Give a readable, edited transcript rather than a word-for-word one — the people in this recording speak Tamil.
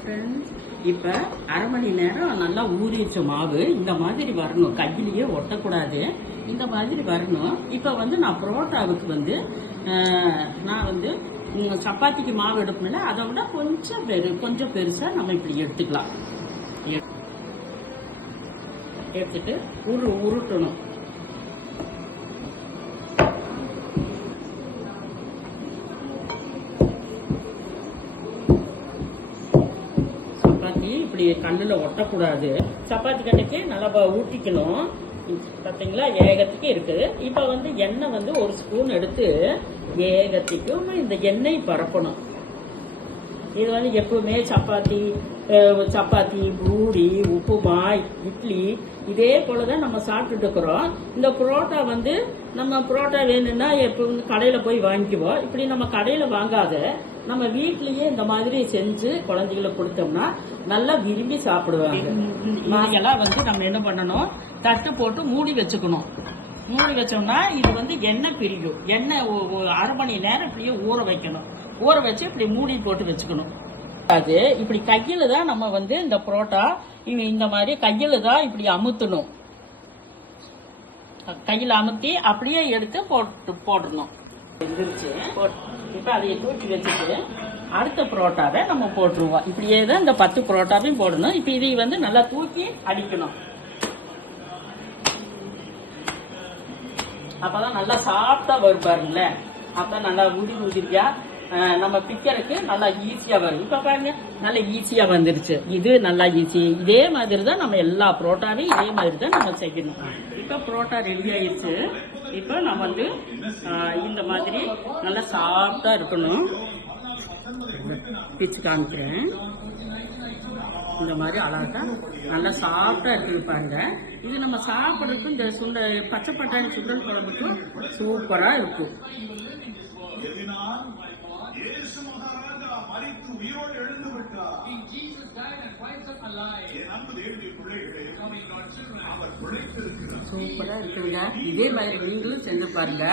ஃப்ரெண்ட்ஸ், இப்போ அரை மணி நேரம் நல்லா ஊறிச்ச மாவு இந்த மாதிரி வரணும், கையிலேயே ஒட்டக்கூடாது, இந்த மாதிரி வரணும். இப்போ நான் புரோட்டாவுக்கு நான் சப்பாத்திக்கு மாவு எடுக்கணும்ல, அதை விட கொஞ்சம் பெருசாக நம்ம இப்படி எடுத்துக்கலாம். எடுத்துட்டு உருட்டணும். சப்பாத்தி இப்படி கண்ணில் ஒட்டக்கூடாது. சப்பாத்தி கட்டைக்கு நல்லா ஊட்டிக்கணும். பார்த்தீங்களா, ஏகத்துக்கு இருக்குது. இப்போ எண்ணெய் ஒரு ஸ்பூன் எடுத்து ஏகத்துக்கும் இந்த எண்ணெய் பரப்பணும். இது எப்பவுமே சப்பாத்தி, பூரி, உப்புமா, இட்லி இதே போலதான் நம்ம சாப்பிட்டுட்டு இருக்கிறோம். இந்த புரோட்டா நம்ம புரோட்டா வேணும்னா எப்போ கடையில் போய் வாங்கிக்குவோம். இப்படி நம்ம கடையில் வாங்காத நம்ம வீட்லயே இந்த மாதிரி செஞ்சு குழந்தைகளுக்கு கொடுத்தோம்னா நல்லா விரும்பி சாப்பிடுவாங்க. இதெல்லாம் நம்ம என்ன பண்ணணும், தட்டு போட்டு மூடி வச்சுக்கணும். மூடி வச்சோம்னா இது எண்ணெய் பிரியும். எண்ணெய் அரை மணி நேரம் இப்படியே ஊற வைக்கணும். ஊற வச்சு இப்படி மூடி போட்டு வச்சுக்கணும். அது இப்படி கையில தான் நம்ம இந்த புரோட்டா இந்த மாதிரி கையில தான் இப்படி அமுத்தணும். கையில அமுத்தி அப்படியே எடுத்து போடணும். இப்ப அதைய தூக்கி வச்சுட்டு அடுத்த புரோட்டாவை நம்ம போட்டுருவோம். இப்படியே தான் இந்த 10 புரோட்டாவையும் போடணும். இப்ப இதை நல்லா தூக்கி அடிக்கணும். அப்பதான் நல்லா சாப்பிட்டா வரும் பாருங்களேன். அப்ப நல்லா உதிரியா நம்ம பிக்கிறதுக்கு நல்லா ஈஸியா வரும். இப்ப பாருங்க, நல்லா ஈஸியா வந்துருச்சு. இது நல்லா ஈஸி. இதே மாதிரி தான் நம்ம எல்லா புரோட்டாவையும் இதே மாதிரி தான் நம்ம செய்யணும். இப்ப புரோட்டா ரெடி ஆயிடுச்சு. இப்ப நம்ம இந்த மாதிரி நல்லா சாஃப்டா இருக்கணும். பிச்சு காமிக்கிறேன். இந்த மாதிரி அழகா நல்லா சாஃப்டா இருக்குது பாருங்க. இது நம்ம சாப்பிட்றதுக்கும் இந்த பச்சை பட்டாணி சுண்டல் குழம்புக்கும் சூப்பரா இருக்கும். சூப்பரா இருக்குங்க. இதே மாதிரி நீங்களும் செஞ்சு பாருங்க.